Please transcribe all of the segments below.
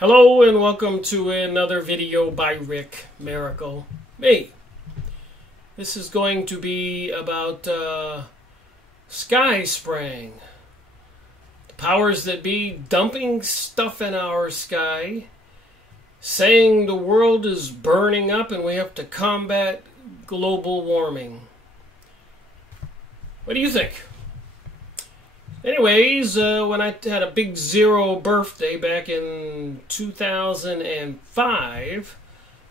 Hello and welcome to another video by Rick Miracle. Me. This is going to be about sky spraying. The powers that be dumping stuff in our sky, saying the world is burning up and we have to combat global warming. What do you think? Anyways, when I had a big zero birthday back in 2005,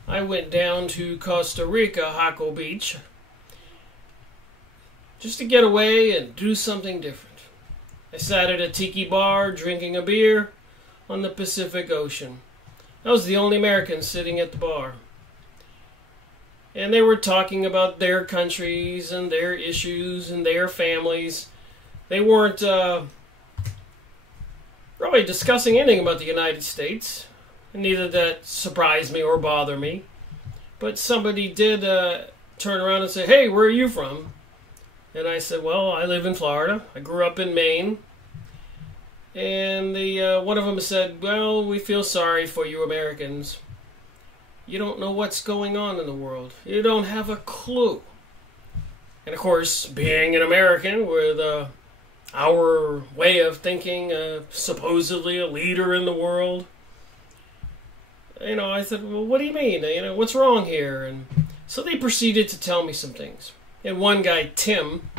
I went down to Costa Rica, Jaco Beach, just to get away and do something different. I sat at a tiki bar drinking a beer on the Pacific Ocean. I was the only American sitting at the bar. And they were talking about their countries and their issues and their families. They weren't really discussing anything about the United States. And neither did that surprise me or bother me. But somebody did turn around and say, "Hey, where are you from?" And I said, "Well, I live in Florida. I grew up in Maine." And one of them said, "Well, we feel sorry for you Americans. You don't know what's going on in the world. You don't have a clue." And of course, being an American with our way of thinking, supposedly a leader in the world, I said, "Well, what do you mean? What's wrong here?" And so they proceeded to tell me some things. And one guy, Tim,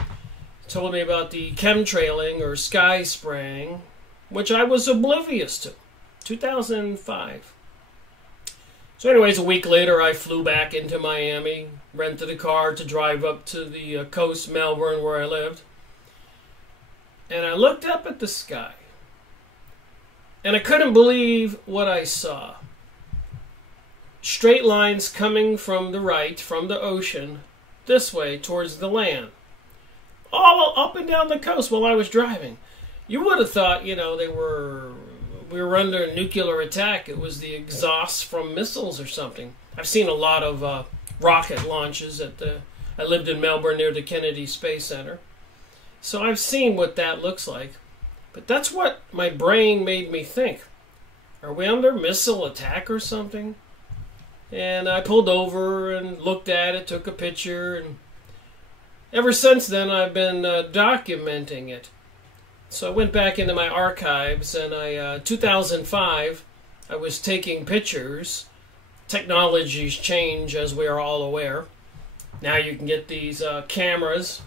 told me about the chemtrailing or sky spraying, which I was oblivious to. 2005. So anyways, a week later, I flew back into Miami, rented a car to drive up to the coast, Melbourne, where I lived. And I looked up at the sky, and I couldn't believe what I saw. Straight lines coming from the right, from the ocean, this way towards the land. All up and down the coast while I was driving. You would have thought, we were under nuclear attack. It was the exhaust from missiles or something. I've seen a lot of rocket launches I lived in Melbourne near the Kennedy Space Center. So I've seen what that looks like. But that's what my brain made me think. Are we under missile attack or something? And I pulled over and looked at it, took a picture, and ever since then I've been documenting it. So I went back into my archives, and 2005, I was taking pictures. Technologies change, as we are all aware. Now you can get these cameras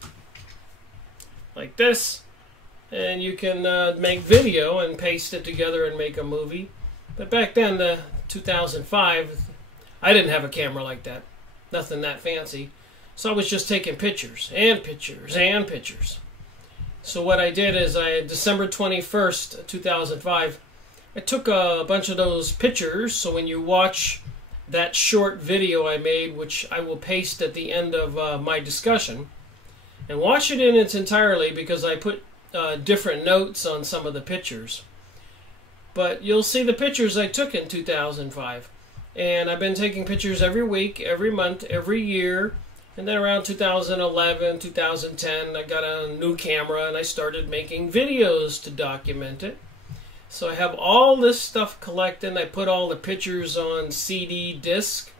like this, and you can make video and paste it together and make a movie. But back then, 2005, I didn't have a camera like that. Nothing that fancy. So I was just taking pictures and pictures and pictures. So what I did is December 21st, 2005, I took a bunch of those pictures. So when you watch that short video I made, which I will paste at the end of my discussion, and watch it in its entirety because I put different notes on some of the pictures. But you'll see the pictures I took in 2005. And I've been taking pictures every week, every month, every year. And then around 2011, 2010, I got a new camera and I started making videos to document it. So I have all this stuff collected. I put all the pictures on CD disc.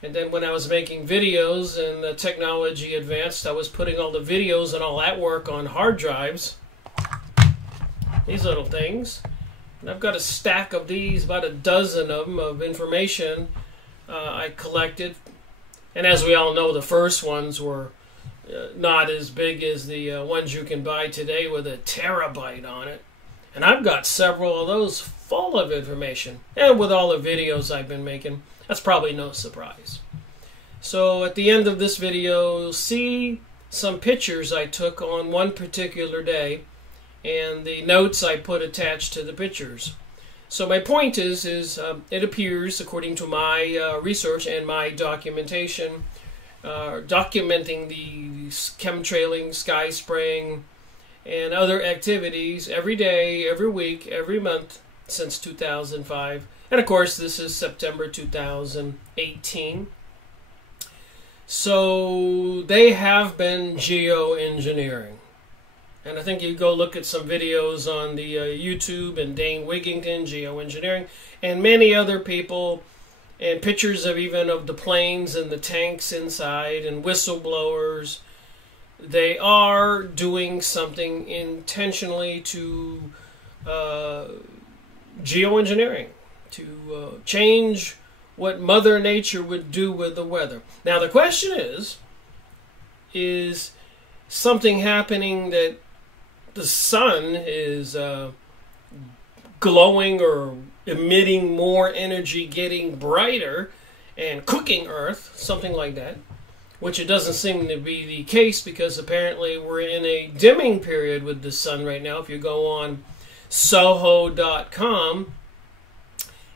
And then when I was making videos and the technology advanced, I was putting all the videos and all that work on hard drives. These little things. And I've got a stack of these, about a dozen of them, of information I collected. And as we all know, the first ones were not as big as the ones you can buy today with a terabyte on it. And I've got several of those full of information. And with all the videos I've been making, that's probably no surprise. So at the end of this video, you'll see some pictures I took on one particular day and the notes I put attached to the pictures. So my point is it appears, according to my research and my documentation, documenting the chemtrailing, sky spraying, and other activities every day, every week, every month since 2005. And of course, this is September 2018. So they have been geoengineering. And I think you go look at some videos on the YouTube, and Dane Wigington, Geoengineering, and many other people, and pictures of even of the planes and the tanks inside, and whistleblowers. They are doing something intentionally to geoengineering, to change what Mother Nature would do with the weather. Now the question is something happening that the sun is glowing or emitting more energy, getting brighter, and cooking Earth, something like that, which it doesn't seem to be the case, because apparently we're in a dimming period with the sun right now. If you go on Soho.com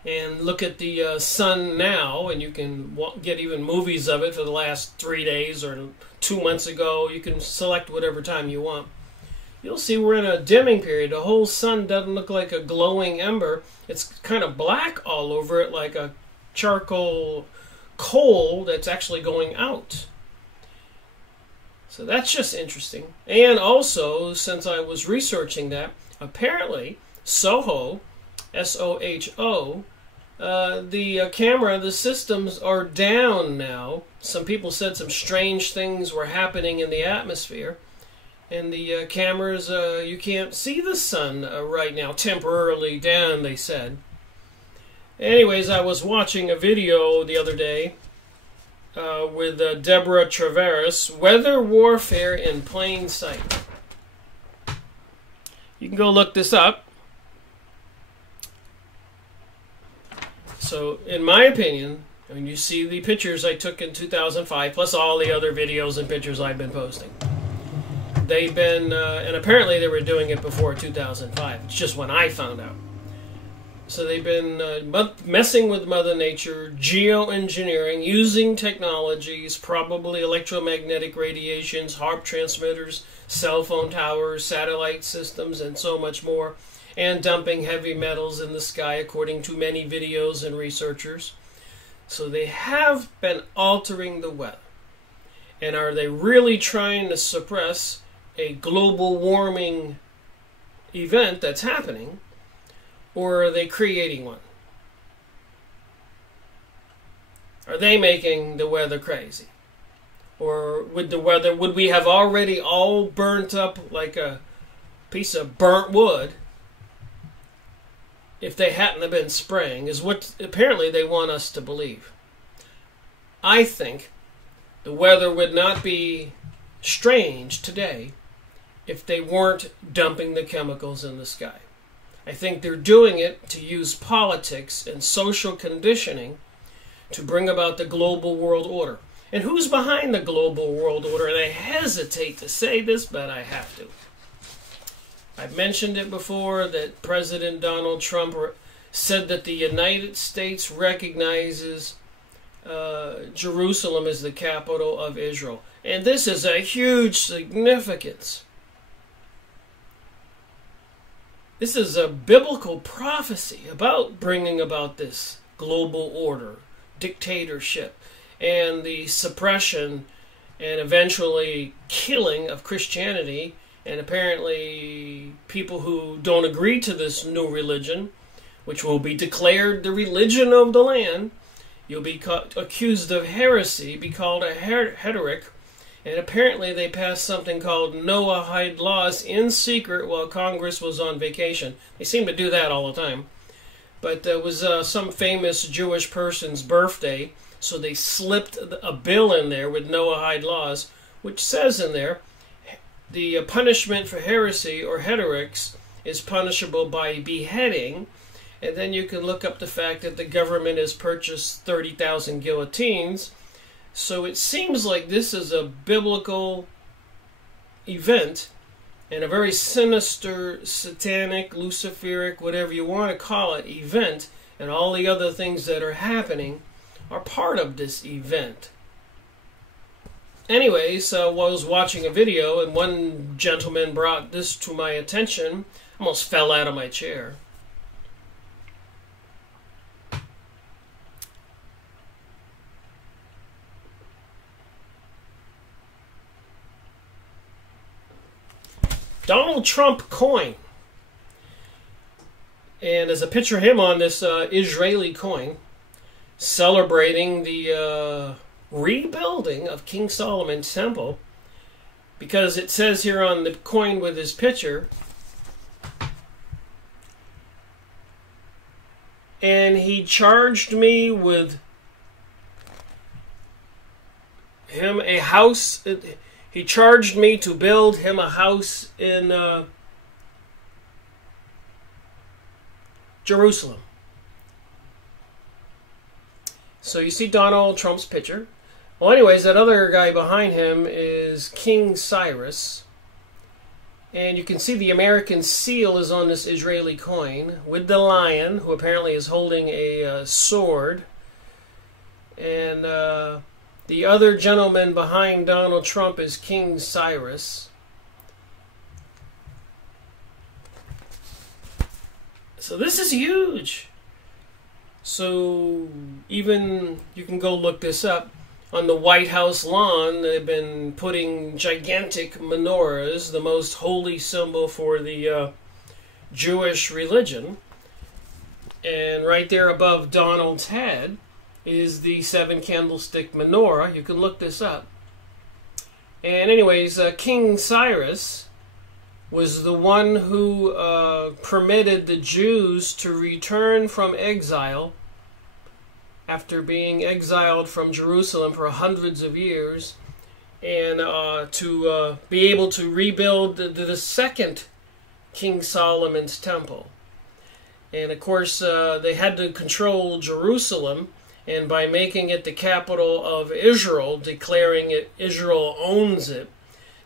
and look at the sun now, and you can get even movies of it for the last 3 days or 2 months ago. You can select whatever time you want. You'll see we're in a dimming period. The whole sun doesn't look like a glowing ember. It's kind of black all over it, like a charcoal coal that's actually going out. So that's just interesting. And also, since I was researching that, apparently Soho, S-O-H-O, the camera, the systems are down now. Some people said some strange things were happening in the atmosphere. And the cameras, you can't see the sun right now, temporarily down, they said. Anyways, I was watching a video the other day with Deborah Traveris, Weather Warfare in Plain Sight. You can go look this up. So, in my opinion, when you see the pictures I took in 2005, plus all the other videos and pictures I've been posting, they've been, and apparently they were doing it before 2005. It's just when I found out. So they've been messing with Mother Nature, geoengineering, using technologies, probably electromagnetic radiations, HARP transmitters, cell phone towers, satellite systems, and so much more, and dumping heavy metals in the sky, according to many videos and researchers. So they have been altering the weather. And are they really trying to suppress a global warming event that's happening, or are they creating one? Are they making the weather crazy? Or would we have already all burnt up like a piece of burnt wood if they hadn't have been spraying, is what apparently they want us to believe. I think the weather would not be strange today if they weren't dumping the chemicals in the sky. I think they're doing it to use politics and social conditioning to bring about the global world order. And who's behind the global world order? And I hesitate to say this, but I have to. I've mentioned it before that President Donald Trump said that the United States recognizes Jerusalem as the capital of Israel. And this is a huge significance. This is a biblical prophecy about bringing about this global order, dictatorship, and the suppression and eventually killing of Christianity, and apparently people who don't agree to this new religion, which will be declared the religion of the land. You'll be accused of heresy, be called a heretic, and apparently they passed something called Noahide laws in secret while Congress was on vacation. They seem to do that all the time. But it was some famous Jewish person's birthday, so they slipped a bill in there with Noahide laws, which says in there, the punishment for heresy or heretics is punishable by beheading. And then you can look up the fact that the government has purchased 30,000 guillotines. So it seems like this is a biblical event and a very sinister, satanic, luciferic, whatever you want to call it, event. And all the other things that are happening are part of this event. Anyways, I was watching a video and one gentleman brought this to my attention. I almost fell out of my chair. Donald Trump coin. And there's a picture of him on this Israeli coin celebrating the rebuilding of King Solomon's temple, because it says here on the coin with his picture, and he charged me with him a house. He charged me to build him a house in Jerusalem. So you see Donald Trump's picture. Well, anyways, that other guy behind him is King Cyrus. And you can see the American seal is on this Israeli coin with the lion, who apparently is holding a sword. And the other gentleman behind Donald Trump is King Cyrus. So this is huge. So even, you can go look this up, on the White House lawn they've been putting gigantic menorahs, the most holy symbol for the Jewish religion. And right there above Donald's head is the 7-candlestick menorah. You can look this up. And anyways, King Cyrus was the one who permitted the Jews to return from exile after being exiled from Jerusalem for hundreds of years, and to be able to rebuild the second King Solomon's temple. And of course, they had to control Jerusalem, and by making it the capital of Israel, declaring it Israel owns it,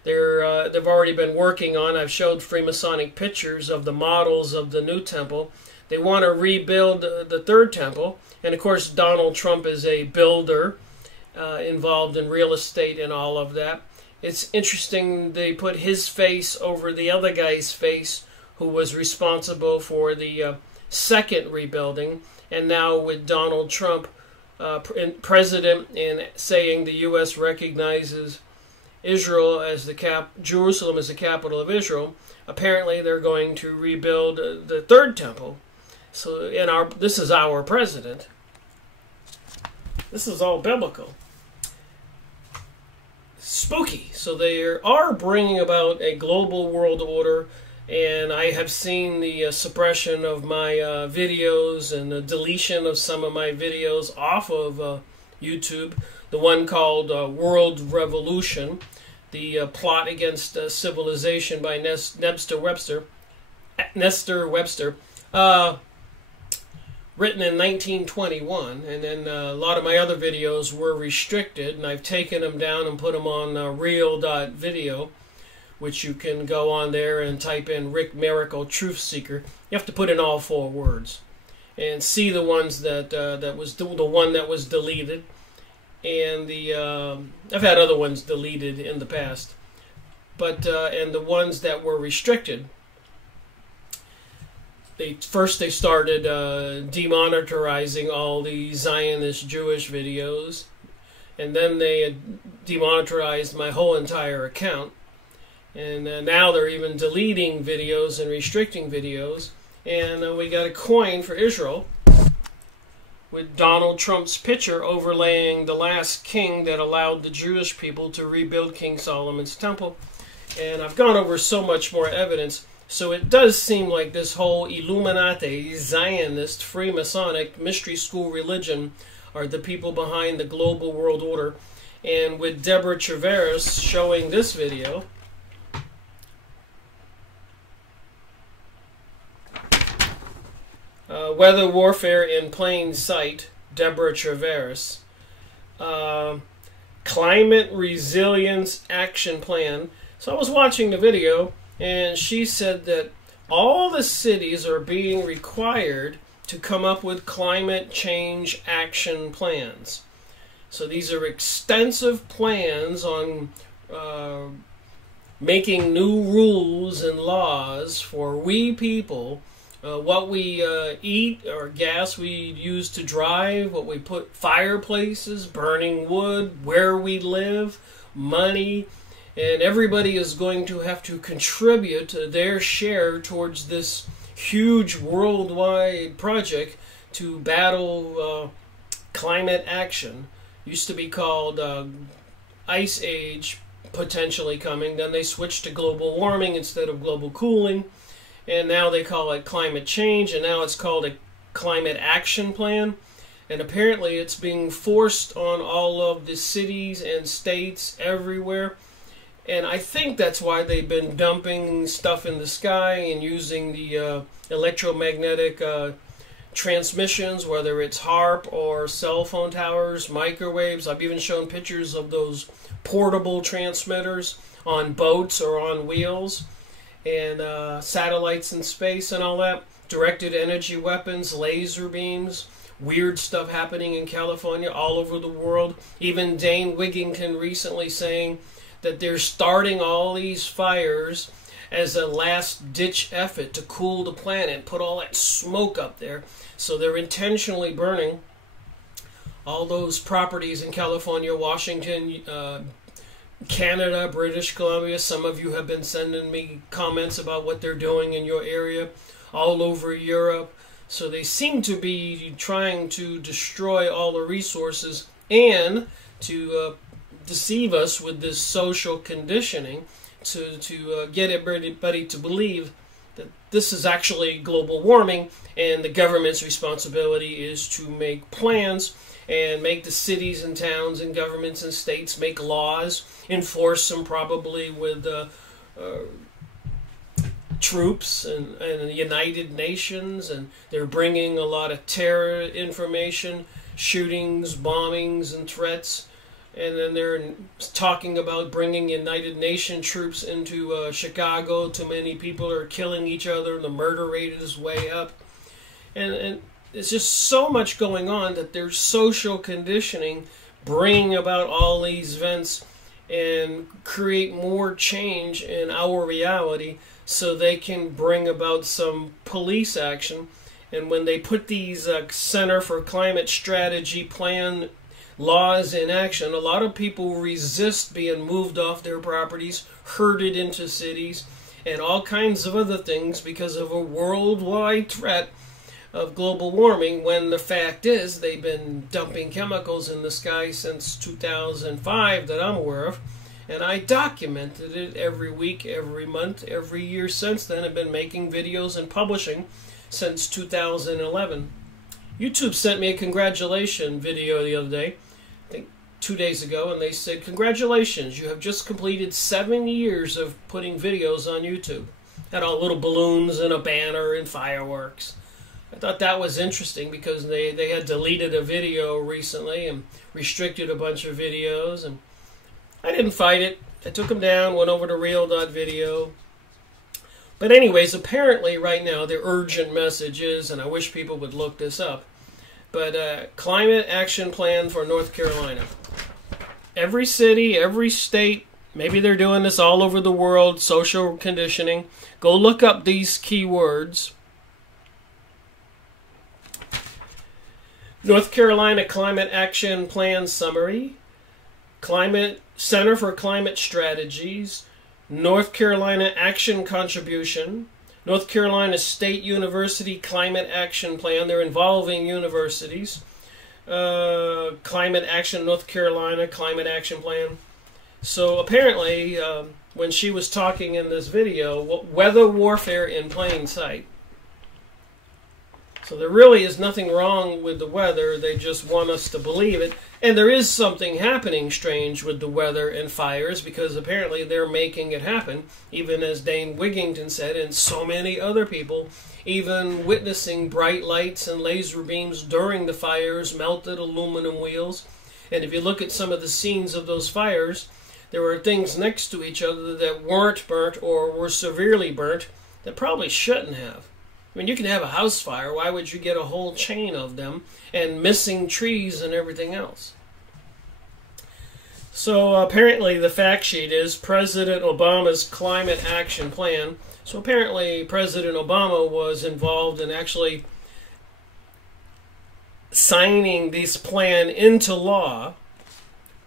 they've already been working on, I've showed Freemasonic pictures of the models of the new temple. They want to rebuild the third temple. And of course, Donald Trump is a builder involved in real estate and all of that. It's interesting they put his face over the other guy's face who was responsible for the second rebuilding. And now with Donald Trump president and saying the U.S. recognizes Israel as Jerusalem as the capital of Israel, apparently they're going to rebuild the third temple. So, this is our president. This is all biblical. Spooky. So they are bringing about a global world order, and I have seen the suppression of my videos and the deletion of some of my videos off of YouTube. The one called World Revolution, the plot against civilization by Nestor Webster, written in 1921, and then a lot of my other videos were restricted, and I've taken them down and put them on real.video, which you can go on there and type in Rick Miracle Truth Seeker. You have to put in all 4 words and see the ones that was the one that was deleted. And I've had other ones deleted in the past, but and the ones that were restricted, they started demonetizing all the Zionist Jewish videos, and then they demonetized my whole entire account, and now they're even deleting videos and restricting videos. And we got a coin for Israel with Donald Trump's picture overlaying the last king that allowed the Jewish people to rebuild King Solomon's temple. And I've gone over so much more evidence. So it does seem like this whole Illuminati, Zionist, Freemasonic, mystery school religion are the people behind the global world order. And with Deborah Treveris showing this video, Weather Warfare in Plain Sight, Deborah Treveris, Climate Resilience Action Plan. So I was watching the video, and she said that all the cities are being required to come up with climate change action plans. So these are extensive plans on making new rules and laws for we people, what we eat or gas we use to drive, what we put fireplaces, burning wood, where we live, money, And everybody is going to have to contribute their share towards this huge worldwide project to battle climate action. Used to be called Ice Age, potentially coming. Then they switched to global warming instead of global cooling. And now they call it climate change. And now it's called a climate action plan. And apparently it's being forced on all of the cities and states everywhere. And I think that's why they've been dumping stuff in the sky and using the electromagnetic transmissions, whether it's HARP or cell phone towers, microwaves. I've even shown pictures of those portable transmitters on boats or on wheels, and satellites in space and all that. Directed energy weapons, laser beams, weird stuff happening in California, all over the world. Even Dane Wigington recently saying that they're starting all these fires as a last-ditch effort to cool the planet, put all that smoke up there. So they're intentionally burning all those properties in California, Washington, Canada, British Columbia. Some of you have been sending me comments about what they're doing in your area, all over Europe. So they seem to be trying to destroy all the resources and to deceive us with this social conditioning to get everybody to believe that this is actually global warming, and the government's responsibility is to make plans and make the cities and towns and governments and states make laws, enforce them probably with troops and the United Nations, and they're bringing a lot of terror information, shootings, bombings, and threats. And then they're talking about bringing United Nations troops into Chicago. Too many people are killing each other. The murder rate is way up. And there's just so much going on that there's social conditioning bringing about all these events and create more change in our reality so they can bring about some police action. And when they put these Center for Climate Strategy plan laws in action, a lot of people resist being moved off their properties, herded into cities, and all kinds of other things because of a worldwide threat of global warming, when the fact is they've been dumping chemicals in the sky since 2005 that I'm aware of, and I documented it every week, every month, every year since then. I've been making videos and publishing since 2011. YouTube sent me a congratulation video the other day, I think 2 days ago, and they said, "Congratulations, you have just completed 7 years of putting videos on YouTube." Had all little balloons and a banner and fireworks. I thought that was interesting because they had deleted a video recently and restricted a bunch of videos, and I didn't fight it. I took them down, went over to real.video. But anyways, apparently right now the urgent message is, and I wish people would look this up, but climate action plan for North Carolina. Every city, every state, maybe they're doing this all over the world, social conditioning. Go look up these keywords. North Carolina Climate Action Plan Summary, Climate Center for Climate Strategies, North Carolina Action Contribution, North Carolina State University Climate Action Plan. They're involving universities. Climate Action North Carolina Climate Action Plan. So apparently, when she was talking in this video, weather warfare in plain sight. So there really is nothing wrong with the weather. They just want us to believe it. And there is something happening strange with the weather and fires, because apparently they're making it happen, even as Dane Wigington said, and so many other people, even witnessing bright lights and laser beams during the fires, melted aluminum wheels. And if you look at some of the scenes of those fires, there were things next to each other that weren't burnt or were severely burnt that probably shouldn't have. I mean, you can have a house fire. Why would you get a whole chain of them and missing trees and everything else? So apparently the fact sheet is President Obama's climate action plan. So apparently President Obama was involved in actually signing this plan into law.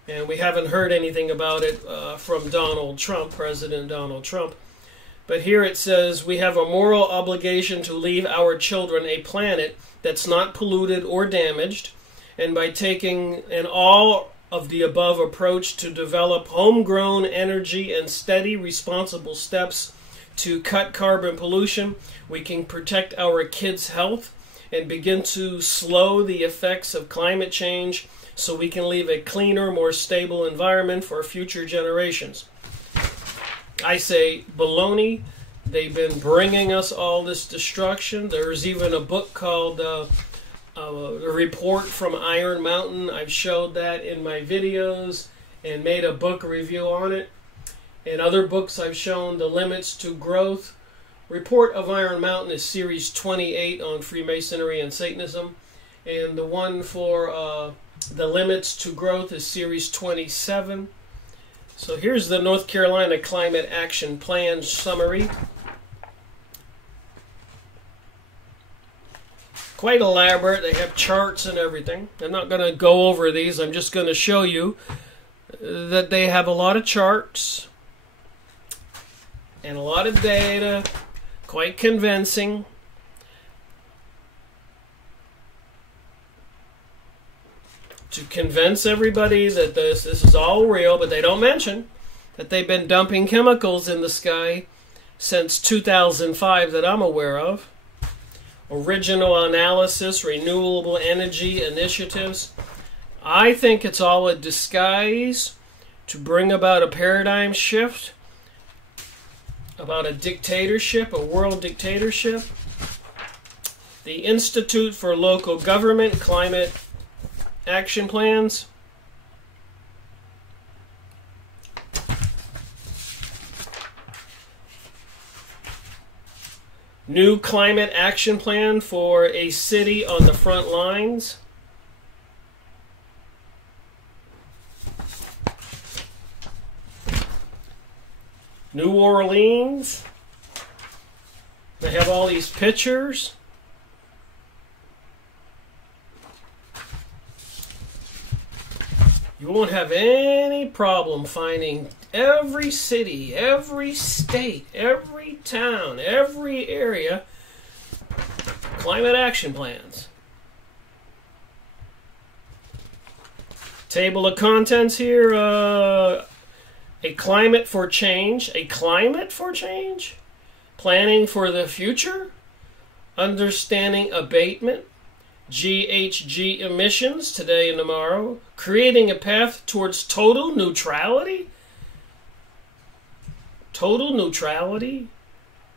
And we haven't heard anything about it from Donald Trump, President Donald Trump. But here it says, we have a moral obligation to leave our children a planet that's not polluted or damaged. And by taking an all-of-the-above approach to develop homegrown energy and steady, responsible steps to cut carbon pollution, we can protect our kids' health and begin to slow the effects of climate change so we can leave a cleaner, more stable environment for future generations. I say baloney. They've been bringing us all this destruction. There's even a book called A Report from Iron Mountain. I've showed that in my videos and made a book review on it. In other books I've shown The Limits to Growth. Report of Iron Mountain is series 28 on Freemasonry and Satanism. And the one for The Limits to Growth is series 27. So here's the North Carolina Climate Action Plan summary. Quite elaborate. They have charts and everything. I'm not going to go over these. I'm just going to show you that they have a lot of charts and a lot of data, quite convincing. To convince everybody that this is all real, but they don't mention that they've been dumping chemicals in the sky since 2005 that I'm aware of. Original analysis, renewable energy initiatives. I think it's all a disguise to bring about a paradigm shift, about a dictatorship, a world dictatorship. The Institute for Local Government Climate Action Plans. New climate action plan for a city on the front lines. New Orleans. They have all these pictures. You won't have any problem finding every city, every state, every town, every area climate action plans. Table of contents here. A climate for change. A climate for change? Planning for the future? Understanding abatement? GHG emissions today and tomorrow, creating a path towards total neutrality,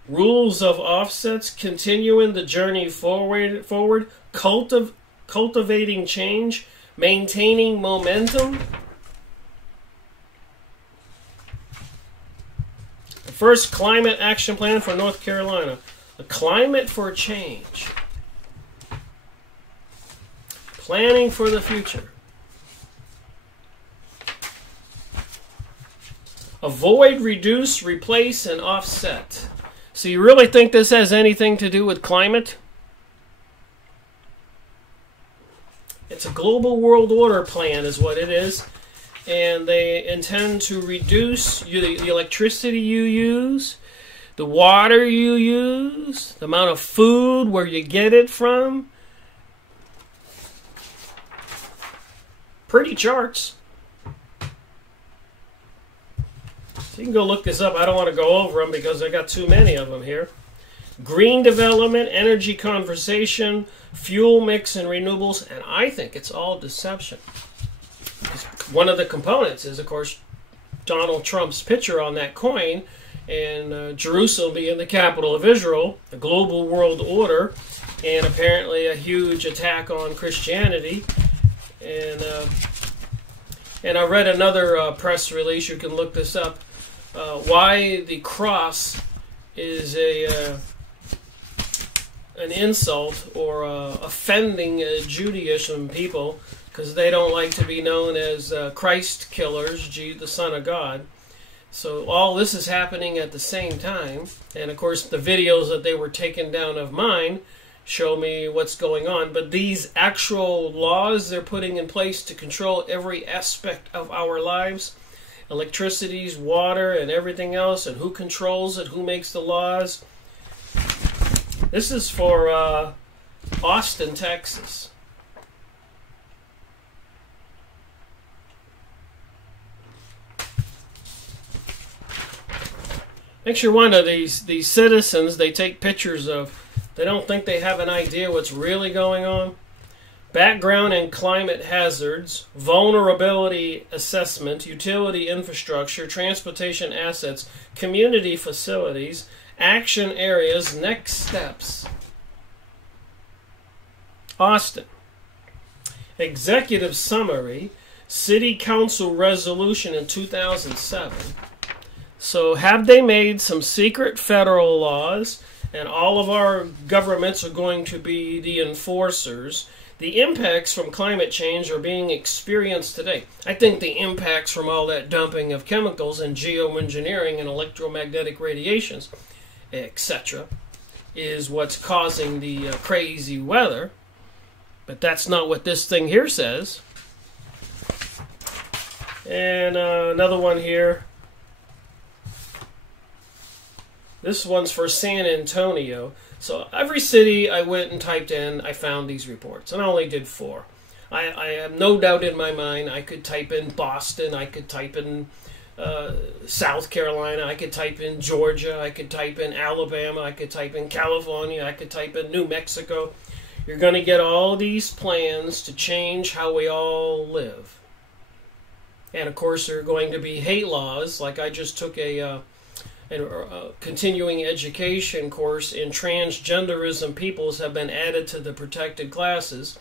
rules of offsets, continuing the journey forward, cultivating change, maintaining momentum. The first climate action plan for North Carolina, a climate for change. Planning for the future. Avoid, reduce, replace, and offset. So you really think this has anything to do with climate? It's a global world order plan is what it is. And they intend to reduce the electricity you use, the water you use, the amount of food, where you get it from. Pretty charts. So you can go look this up. I don't want to go over them because I got too many of them here. Green development, energy conversation, fuel mix and renewables, and I think it's all deception. One of the components is, of course, Donald Trump's picture on that coin, and Jerusalem being the capital of Israel, the global world order, and apparently a huge attack on Christianity. And I read another press release, you can look this up, why the cross is an insult or offending Judaism people, because they don't like to be known as Christ killers, the Son of God. So all this is happening at the same time. And of course the videos that they were taking down of mine, show me what's going on. But these actual laws they're putting in place to control every aspect of our lives, electricity, water, and everything else, and who controls it, who makes the laws. This is for Austin, Texas. Makes you wonder, these citizens they take pictures of, they don't think they have an idea what's really going on. Background and climate hazards, vulnerability assessment, utility infrastructure, transportation assets, community facilities, action areas, next steps. Austin. Executive summary, City Council resolution in 2007. So have they made some secret federal laws, and all of our governments are going to be the enforcers? The impacts from climate change are being experienced today. I think the impacts from all that dumping of chemicals and geoengineering and electromagnetic radiations, etc., is what's causing the crazy weather. But that's not what this thing here says. And another one here. This one's for San Antonio. So every city I went and typed in, I found these reports. And I only did 4. I have no doubt in my mind I could type in Boston, I could type in South Carolina, I could type in Georgia, I could type in Alabama, I could type in California, I could type in New Mexico. You're going to get all these plans to change how we all live. And of course there are going to be hate laws, like I just took a continuing education course in transgenderism peoples have been added to the protected classes.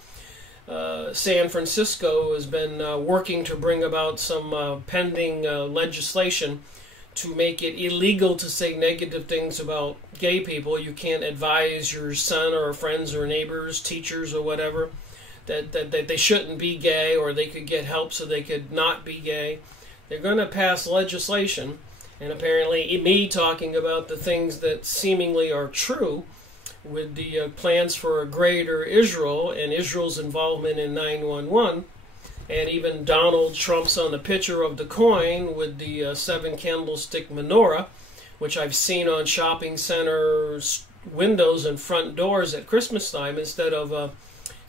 San Francisco has been working to bring about some pending legislation to make it illegal to say negative things about gay people. You can't advise your son or friends or neighbors, teachers or whatever, that they shouldn't be gay, or they could get help so they could not be gay. They're going to pass legislation. And apparently me talking about the things that seemingly are true with the plans for a greater Israel and Israel's involvement in 9/11, and even Donald Trump's on the picture of the coin with the 7 candlestick menorah, which I've seen on shopping centers' windows and front doors at Christmas time instead of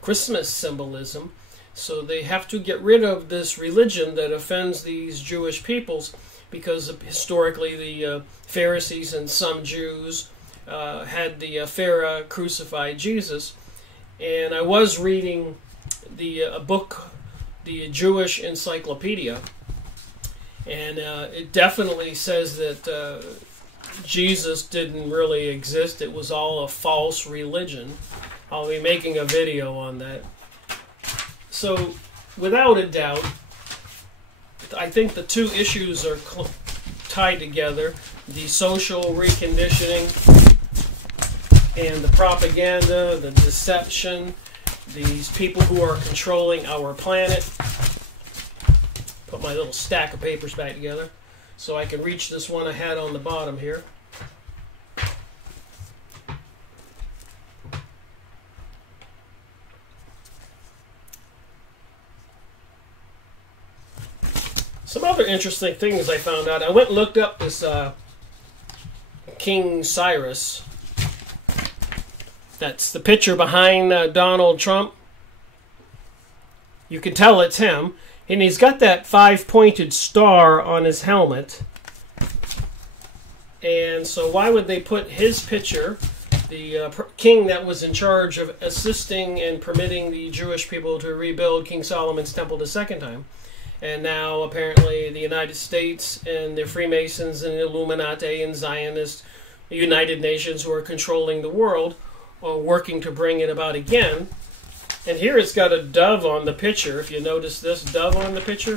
Christmas symbolism. So they have to get rid of this religion that offends these Jewish peoples, because historically the Pharisees and some Jews had the Pharaoh crucify Jesus. And I was reading a book, the Jewish Encyclopedia, and it definitely says that Jesus didn't really exist. It was all a false religion. I'll be making a video on that. So, without a doubt, I think the two issues are tied together. The social reconditioning and the propaganda, the deception, these people who are controlling our planet. Put my little stack of papers back together so I can reach this one I had on the bottom here. Some other interesting things I found out. I went and looked up this King Cyrus. That's the picture behind Donald Trump. You can tell it's him. And he's got that 5-pointed star on his helmet. And so why would they put his picture, the king that was in charge of assisting and permitting the Jewish people to rebuild King Solomon's temple the second time? And now, apparently, the United States and the Freemasons and the Illuminati and Zionists, the United Nations, who are controlling the world, are working to bring it about again. And here it's got a dove on the picture. If you notice this dove on the picture.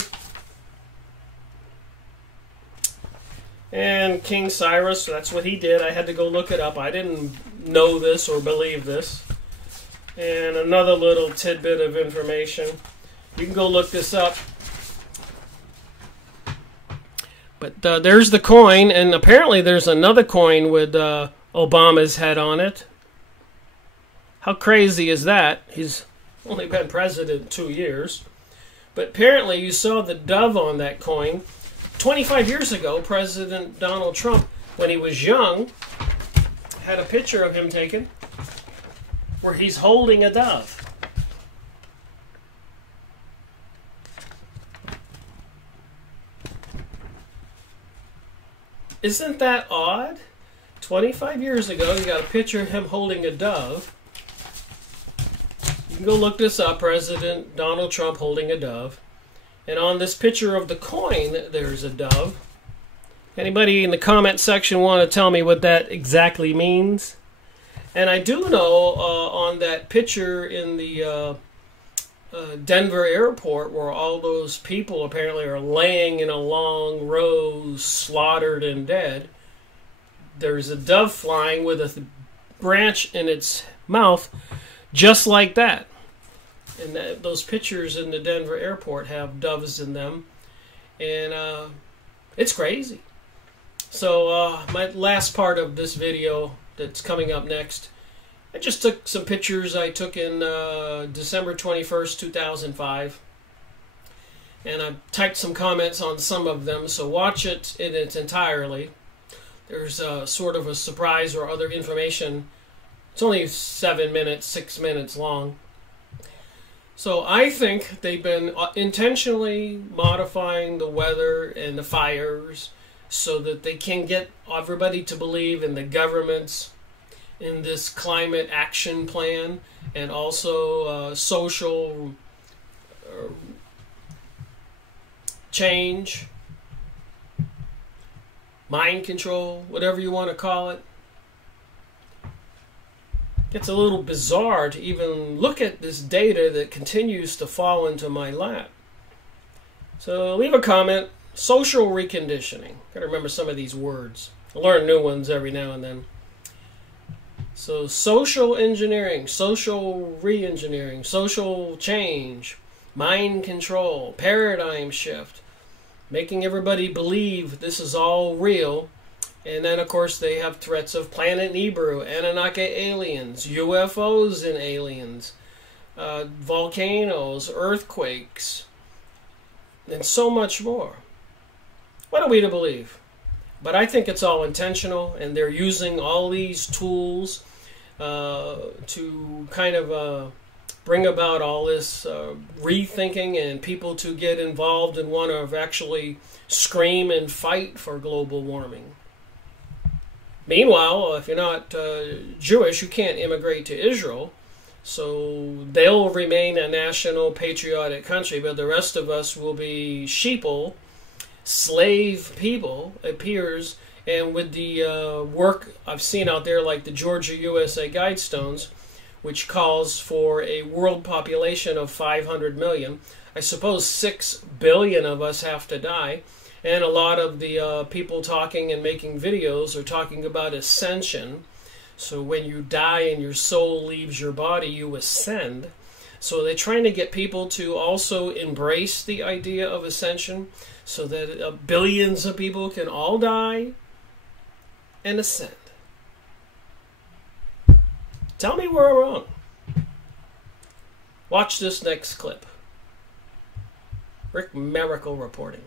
And King Cyrus, that's what he did. I had to go look it up. I didn't know this or believe this. And another little tidbit of information. You can go look this up. But there's the coin, and apparently there's another coin with Obama's head on it. How crazy is that? He's only been president 2 years. But apparently you saw the dove on that coin. 25 years ago, President Donald Trump, when he was young, had a picture of him taken where he's holding a dove. Isn't that odd? 25 years ago, you got a picture of him holding a dove. You can go look this up, President Donald Trump holding a dove. And on this picture of the coin, there's a dove. Anybody in the comment section want to tell me what that exactly means? And I do know on that picture in the Denver airport where all those people apparently are laying in a long row, slaughtered and dead, there's a dove flying with a branch in its mouth, just like that. And those pictures in the Denver airport have doves in them. And it's crazy. So my last part of this video that's coming up next, I just took some pictures I took in December 21st, 2005. And I typed some comments on some of them, so watch it in its entirety. There's sort of a surprise or other information. It's only 7 minutes, 6 minutes long. So I think they've been intentionally modifying the weather and the fires so that they can get everybody to believe in the government's, in this climate action plan, and also social change, mind control, whatever you want to call it. It's a little bizarre to even look at this data that continues to fall into my lap. So leave a comment. Social reconditioning. Got to remember some of these words. I learn new ones every now and then. So social engineering, social re-engineering, social change, mind control, paradigm shift, making everybody believe this is all real. And then, of course, they have threats of Planet Nibiru, Anunnaki aliens, UFOs and aliens, volcanoes, earthquakes, and so much more. What are we to believe? But I think it's all intentional, and they're using all these tools to kind of bring about all this rethinking and people to get involved and want to actually scream and fight for global warming. Meanwhile, if you're not Jewish, you can't immigrate to Israel, so they'll remain a national patriotic country, but the rest of us will be sheeple, slave people, it appears. And with the work I've seen out there, like the Georgia USA Guidestones, which calls for a world population of 500 million, I suppose 6 billion of us have to die. And a lot of the people talking and making videos are talking about ascension. So when you die and your soul leaves your body, you ascend. So they're trying to get people to also embrace the idea of ascension so that billions of people can all die and ascend. Tell me where I'm wrong. Watch this next clip. Rick Miracle reporting.